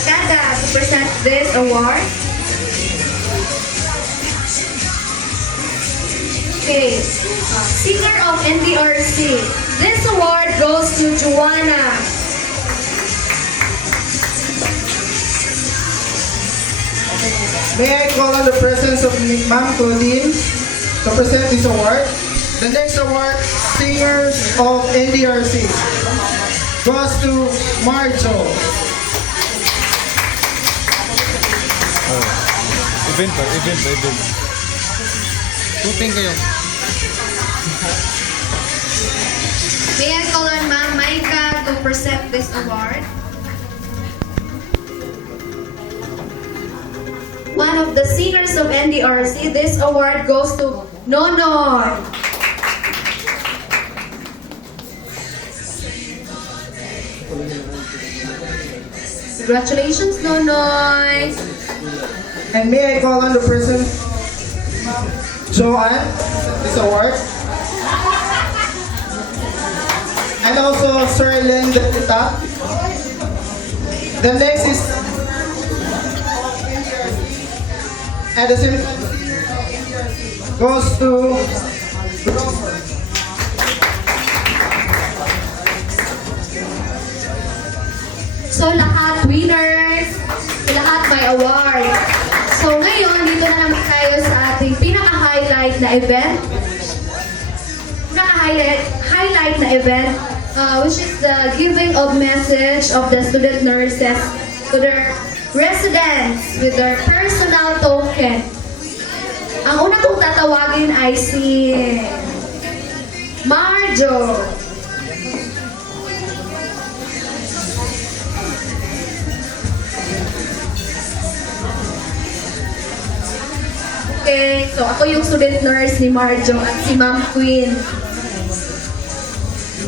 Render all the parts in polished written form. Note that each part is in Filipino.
Barkada to present this award. Okay, singer of NDRC. This award goes to Joanna. May I call on the presence of Ma'am Claudine to present this award? The next award, Singers of NDRC, goes to Marjo. Event ba? Shooting kayo. May I call on Ma'am Maika to present this award? One of the singers of NDRC, this award goes to Nonoy. Congratulations, Nonoy. And may I call on the present Joanne, this award. And also Sir Len Delita. The next is at the same time goes to Grover. So lahat winners, lahat may award. So ngayon, dito na naman tayo sa ating pinaka-highlight na event. Pinaka-highlight na event, which is the giving of message of the student nurses to their residents with their personal token. Ang una kong tatawagin ay si Marjo. Okay, so ako yung student nurse ni Marjo at si Ma'am Queen.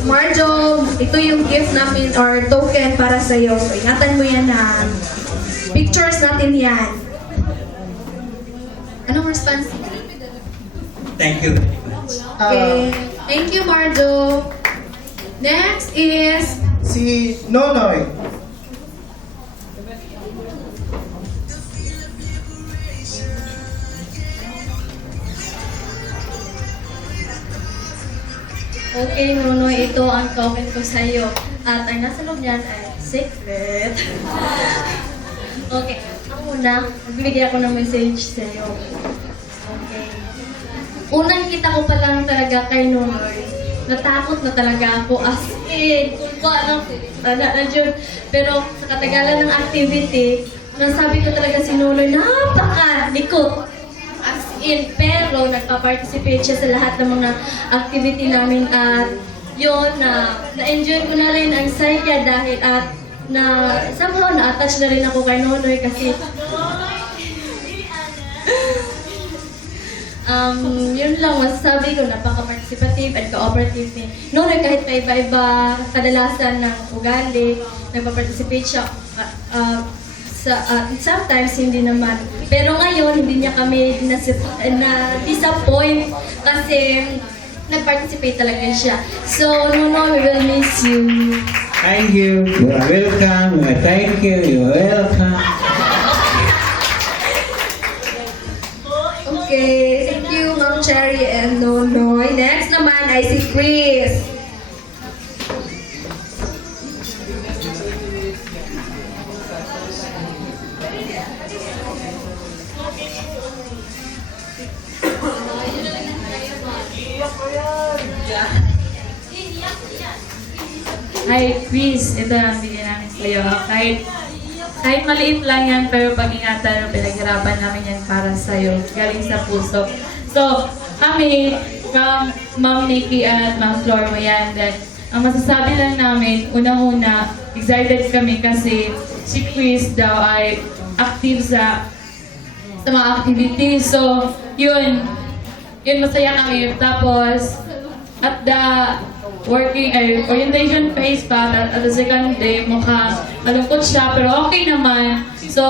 Marjo, ito yung gift namin or token para sa iyo. So, ingatan mo yan na pictures natin yan. Anong response? Thank you very much. Okay. Thank you, Marjo. Next is Si Nonoy. Okay, Nonoy, ito ang token ko sa iyo. At ang nasa loob niyan ay secret. Okay, ang una, magbibigay ako ng message sa iyo. Okay. Unang kita ko pa lang talaga kay Nonoy, natakot na talaga ako as in, kung paano, na June. Pero sa katagalan ng activity, nasabi ko talaga si Nonoy, napaka-likot. As in, pero nagpa-participate siya sa lahat ng mga activity namin at yun, na-enjoy ko na rin ang saya dahil at na somehow na-attach na rin ako kay Nonoy kasi yun lang, masasabi ko, napaka-participative and cooperative ni Nonoy kahit pa iba-iba kadalasan ng ugali, nagpa-participate siya sometimes hindi naman. Pero ngayon, hindi niya kami na-disappoint kasi nag-participate talaga siya. So, Nonoy, we will miss you. Thank you. You are welcome. Thank you. You are welcome. okay, thank you, Ma'am Cherry and Nonoy. Next naman ay si Chris. Hi, Chris. Ito ang bigyan namin sa iyo. Kahit maliit lang yan, pero pag-ingatan, pinaghirapan namin yan para sa iyo. Galing sa puso. So, kami, Ma'am Nikki at Ma'am Flor mo yan. Then, ang masasabi lang namin, unang-una, excited kami kasi si Chris daw ay active sa mga activities. So, yun, masaya kami. Tapos, at the orientation phase pa, at the second day, mukhang malungkot siya, pero okay naman. So,